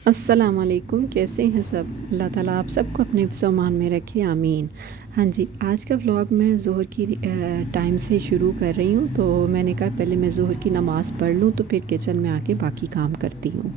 अस्सलाम वालेकुम। कैसे हैं सब? अल्लाह ताला आप सबको अपने सामान में रखे, आमीन। हाँ जी, आज का व्लॉग मैं ज़ोहर की टाइम से शुरू कर रही हूँ। तो मैंने कहा पहले मैं ज़ोहर की नमाज़ पढ़ लूँ तो फिर किचन में आके बाकी काम करती हूँ।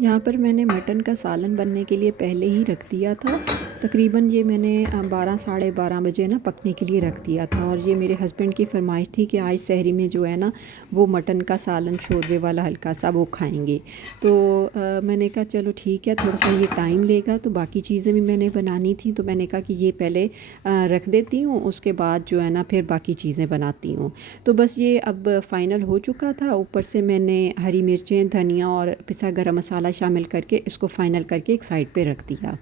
यहाँ पर मैंने मटन का सालन बनने के लिए पहले ही रख दिया था। तकरीबन ये मैंने 12 साढ़े 12 बजे ना पकने के लिए रख दिया था। और ये मेरे हस्बैंड की फरमाइश थी कि आज सहरी में जो है ना वो मटन का सालन शोरबे वाला हल्का सा वो खाएंगे। तो मैंने कहा चलो ठीक है, थोड़ा सा ये टाइम लेगा तो बाकी चीज़ें भी मैंने बनानी थी। तो मैंने कहा कि ये पहले रख देती हूँ, उसके बाद जो है ना फिर बाकी चीज़ें बनाती हूँ। तो बस ये अब फ़ाइनल हो चुका था। ऊपर से मैंने हरी मिर्चें, धनिया और पिसा गरम मसाला शामिल करके इसको फ़ाइनल करके एक साइड पे रख दिया।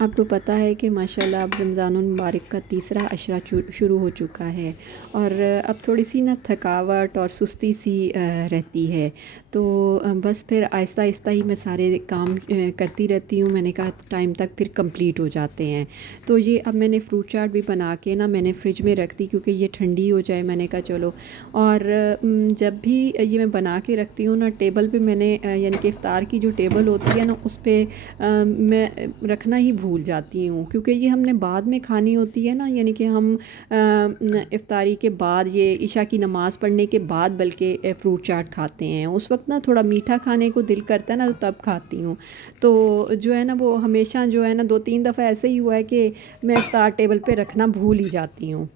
आपको पता है कि माशाल्लाह अब रमज़ानुल मुबारक का तीसरा अशरा शुरू हो चुका है और अब थोड़ी सी ना थकावट और सुस्ती सी रहती है। तो बस फिर आहिस्ता आहिस्ता ही मैं सारे काम करती रहती हूँ। मैंने कहा टाइम तक फिर कंप्लीट हो जाते हैं। तो ये अब मैंने फ्रूट चाट भी बना के ना मैंने फ़्रिज में रख दी क्योंकि ये ठंडी हो जाए। मैंने कहा चलो, और जब भी ये मैं बना के रखती हूँ ना टेबल पे, मैंने यानी कि इफ़्तार की जो टेबल होती है ना उस पर मैं रखना ही भूल जाती हूँ क्योंकि ये हमने बाद में खानी होती है ना, यानी कि हम इफ़्तारी के बाद, ये इशा की नमाज़ पढ़ने के बाद बल्कि फ्रूट चाट खाते हैं। उस वक्त ना थोड़ा मीठा खाने को दिल करता है ना, तो तब खाती हूँ। तो जो है ना वो हमेशा जो है ना 2-3 दफ़ा ऐसे ही हुआ है कि मैं इफ़्तार टेबल पे रखना भूल ही जाती हूँ।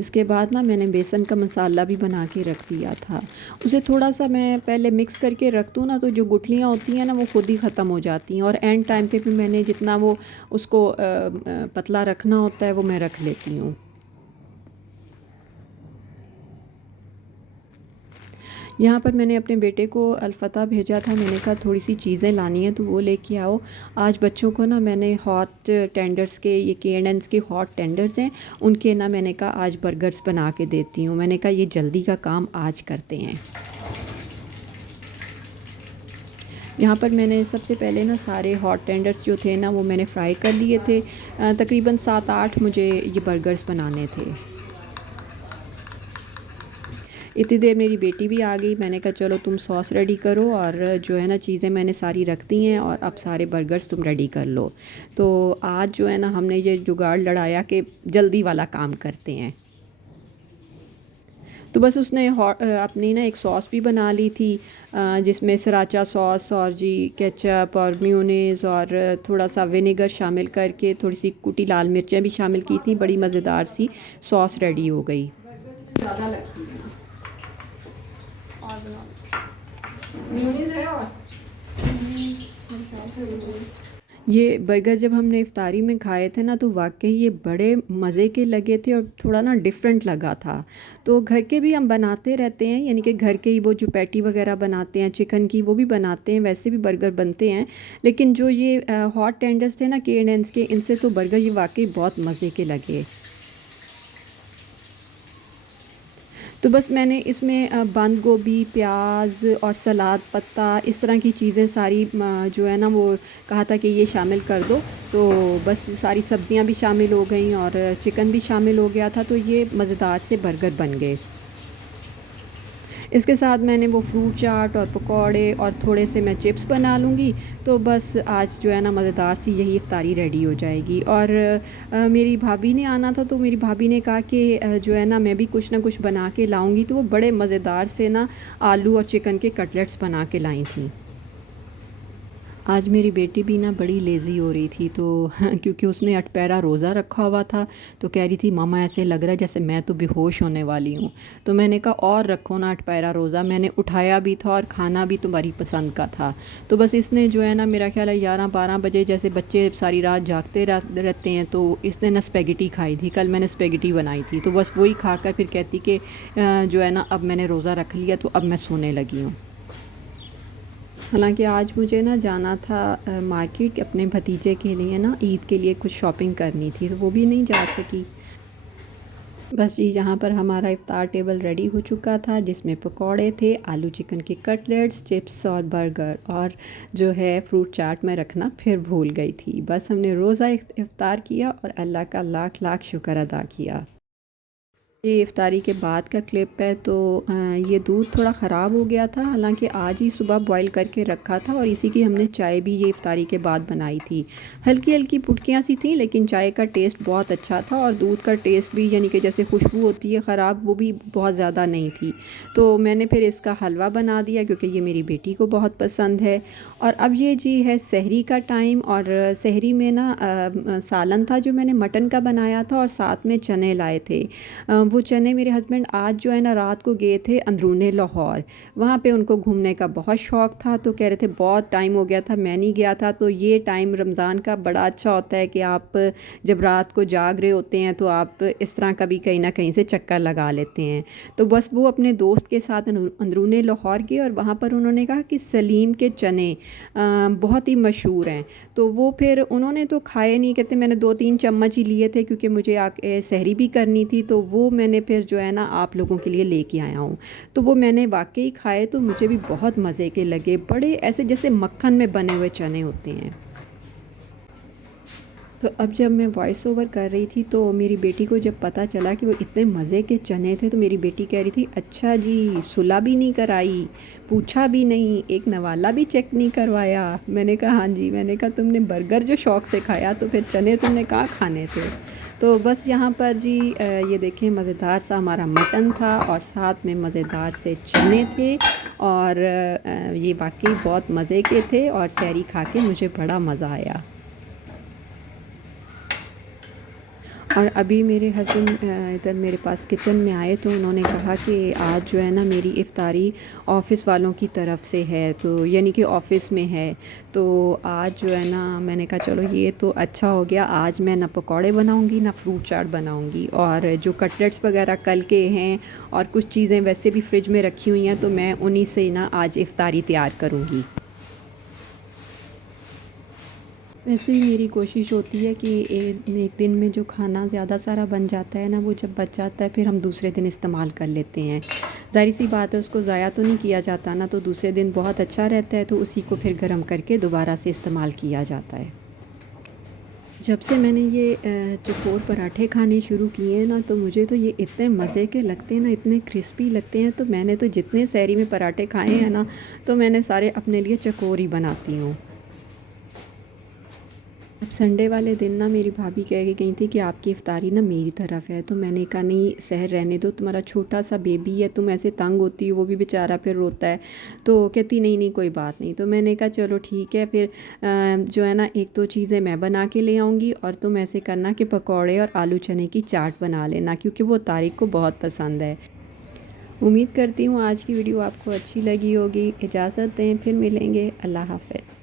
इसके बाद ना मैंने बेसन का मसाला भी बना के रख दिया था। उसे थोड़ा सा मैं पहले मिक्स करके रख दूँ ना तो जो गुठलियाँ होती हैं ना वो खुद ही ख़त्म हो जाती हैं, और एंड टाइम पे भी मैंने जितना वो उसको पतला रखना होता है वो मैं रख लेती हूँ। यहाँ पर मैंने अपने बेटे को अलफ़ता भेजा था। मैंने कहा थोड़ी सी चीज़ें लानी है तो वो लेके आओ। आज बच्चों को ना मैंने हॉट टेंडर्स के, ये K&N's के हॉट टेंडर्स हैं, उनके ना मैंने कहा आज बर्गर्स बना के देती हूँ। मैंने कहा ये जल्दी का काम आज करते हैं। यहाँ पर मैंने सबसे पहले ना सारे हॉट टेंडर्स जो थे ना वो मैंने फ्राई कर लिए थे। तकरीबन 7-8 मुझे ये बर्गर्स बनाने थे। इतनी देर मेरी बेटी भी आ गई। मैंने कहा चलो तुम सॉस रेडी करो, और जो है ना चीज़ें मैंने सारी रख दी हैं, और अब सारे बर्गर्स तुम रेडी कर लो। तो आज जो है ना हमने ये जुगाड़ लड़ाया कि जल्दी वाला काम करते हैं। तो बस उसने अपनी ना एक सॉस भी बना ली थी, जिसमें सराचा सॉस और जी केचप और म्यूनेज़ और थोड़ा सा विनेगर शामिल करके थोड़ी सी कुटी लाल मिर्चें भी शामिल की थी। बड़ी मज़ेदार सी सॉस रेडी हो गई। ज़्यादा लगती है और म्यूनेज़ है और ये बर्गर जब हमने इफ्तारी में खाए थे ना तो वाकई ये बड़े मज़े के लगे थे और थोड़ा ना डिफरेंट लगा था। तो घर के भी हम बनाते रहते हैं, यानी कि घर के ही वो जो पैटी वगैरह बनाते हैं चिकन की वो भी बनाते हैं, वैसे भी बर्गर बनते हैं। लेकिन जो ये हॉट टेंडर्स थे ना K&N's के, इनसे तो बर्गर ये वाकई बहुत मज़े के लगे। तो बस मैंने इसमें बंद गोभी, प्याज और सलाद पत्ता, इस तरह की चीज़ें सारी जो है ना वो कहा था कि ये शामिल कर दो। तो बस सारी सब्ज़ियां भी शामिल हो गई और चिकन भी शामिल हो गया था, तो ये मज़ेदार से बर्गर बन गए। इसके साथ मैंने वो फ्रूट चाट और पकौड़े और थोड़े से मैं चिप्स बना लूँगी। तो बस आज जो है ना मज़ेदार सी यही इफ्तारी रेडी हो जाएगी। और मेरी भाभी ने आना था तो मेरी भाभी ने कहा कि जो है ना मैं भी कुछ ना कुछ बना के लाऊँगी। तो वो बड़े मज़ेदार से ना आलू और चिकन के कटलेट्स बना के लाई थी। आज मेरी बेटी भी ना बड़ी लेज़ी हो रही थी, तो क्योंकि उसने अटपहरा रोज़ा रखा हुआ था तो कह रही थी मामा ऐसे लग रहा है जैसे मैं तो बेहोश होने वाली हूँ। तो मैंने कहा और रखो ना अटपहरा रोज़ा, मैंने उठाया भी था और खाना भी तुम्हारी पसंद का था। तो बस इसने जो है ना मेरा ख्याल है 11-12 बजे, जैसे बच्चे सारी रात जागते रहते हैं, तो इसने ना स्पेगेटी खाई थी। कल मैंने स्पेगेटी बनाई थी तो बस वही खा कर फिर कहती कि जो है ना अब मैंने रोज़ा रख लिया तो अब मैं सोने लगी हूँ। हालांकि आज मुझे ना जाना था मार्केट, अपने भतीजे के लिए ना ईद के लिए कुछ शॉपिंग करनी थी, तो वो भी नहीं जा सकी। बस जी यहाँ पर हमारा इफ़्तार टेबल रेडी हो चुका था, जिसमें पकौड़े थे, आलू चिकन के कटलेट्स, चिप्स और बर्गर, और जो है फ्रूट चाट मैं रखना फिर भूल गई थी। बस हमने रोज़ा इफ़्तार किया और अल्लाह का लाख लाख शुक्र अदा किया। ये इफ़्तारी के बाद का क्लिप है। तो ये दूध थोड़ा ख़राब हो गया था, हालांकि आज ही सुबह बॉईल करके रखा था और इसी की हमने चाय भी ये इफ़्तारी के बाद बनाई थी। हल्की हल्की पुटकियाँ सी थी, लेकिन चाय का टेस्ट बहुत अच्छा था और दूध का टेस्ट भी, यानी कि जैसे खुशबू होती है ख़राब, वो भी बहुत ज़्यादा नहीं थी। तो मैंने फिर इसका हलवा बना दिया, क्योंकि ये मेरी बेटी को बहुत पसंद है। और अब ये जी है सहरी का टाइम, और सहरी में ना सालन था जो मैंने मटन का बनाया था, और साथ में चने लाए थे। वो चने मेरे हस्बैंड आज जो है ना रात को गए थे अंदरूने लाहौर। वहाँ पे उनको घूमने का बहुत शौक़ था, तो कह रहे थे बहुत टाइम हो गया था मैं नहीं गया था। तो ये टाइम रमज़ान का बड़ा अच्छा होता है कि आप जब रात को जाग रहे होते हैं तो आप इस तरह का भी कहीं ना कहीं से चक्कर लगा लेते हैं। तो बस वो अपने दोस्त के साथ अंदरूने लाहौर गए, और वहाँ पर उन्होंने कहा कि सलीम के चने बहुत ही मशहूर हैं। तो वो फिर उन्होंने तो खाए नहीं, कहते मैंने 2-3 चम्मच ही लिए थे, क्योंकि मुझे सहरी भी करनी थी। तो वो मैंने फिर जो है ना आप लोगों के लिए लेके आया हूँ। तो वो मैंने वाकई खाए, तो मुझे भी बहुत मज़े के लगे, बड़े ऐसे जैसे मक्खन में बने हुए चने होते हैं। तो अब जब मैं वॉइस ओवर कर रही थी, तो मेरी बेटी को जब पता चला कि वो इतने मज़े के चने थे, तो मेरी बेटी कह रही थी अच्छा जी, सुला भी नहीं कराई, पूछा भी नहीं, एक नवाला भी चेक नहीं करवाया। मैंने कहा हाँ जी। मैंने कहा तुमने बर्गर जो शौक़ से खाया, तो फिर चने तुमने कहाँ खाने थे। तो बस यहाँ पर जी ये देखें मज़ेदार सा हमारा मटन था, और साथ में मज़ेदार से चने थे, और ये वाकई बहुत मज़े के थे, और सहरी खा के मुझे बड़ा मज़ा आया। और अभी मेरे हस्बैंड इधर मेरे पास किचन में आए, तो उन्होंने कहा कि आज जो है ना मेरी इफ़्तारी ऑफ़िस वालों की तरफ से है, तो यानी कि ऑफ़िस में है। तो आज जो है ना मैंने कहा चलो ये तो अच्छा हो गया, आज मैं ना पकौड़े बनाऊंगी ना फ्रूट चाट बनाऊंगी, और जो कटलेट्स वगैरह कल के हैं और कुछ चीज़ें वैसे भी फ्रिज में रखी हुई हैं, तो मैं उन्हीं से ना आज इफ़्तारी तैयार करूँगी। वैसे ही मेरी कोशिश होती है कि एक दिन में जो खाना ज़्यादा सारा बन जाता है ना, वो जब बच जाता है फिर हम दूसरे दिन इस्तेमाल कर लेते हैं। ज़ाहिर सी बात है, उसको ज़ाया तो नहीं किया जाता ना, तो दूसरे दिन बहुत अच्छा रहता है, तो उसी को फिर गर्म करके दोबारा से इस्तेमाल किया जाता है। जब से मैंने ये चकोर पराठे खाने शुरू किए हैं ना, तो मुझे तो ये इतने मज़े के लगते हैं ना, इतने क्रिस्पी लगते हैं। तो मैंने तो जितने सहरी में पराठे खाए हैं ना, तो मैंने सारे अपने लिए चकोर ही बनाती हूँ। अब संडे वाले दिन ना मेरी भाभी कह के गई थी कि आपकी इफ़्तारी ना मेरी तरफ है। तो मैंने कहा नहीं सहर रहने दो, तुम्हारा छोटा सा बेबी है, तुम ऐसे तंग होती हो, वो भी बेचारा फिर रोता है। तो कहती नहीं नहीं कोई बात नहीं। तो मैंने कहा चलो ठीक है फिर जो है ना 1-2 चीज़ें मैं बना के ले आऊँगी, और तुम ऐसे करना कि पकौड़े और आलू चने की चाट बना लेना, क्योंकि वो तारिक को बहुत पसंद है। उम्मीद करती हूँ आज की वीडियो आपको अच्छी लगी होगी। इजाज़त दें, फिर मिलेंगे। अल्लाह हाफ़िज़।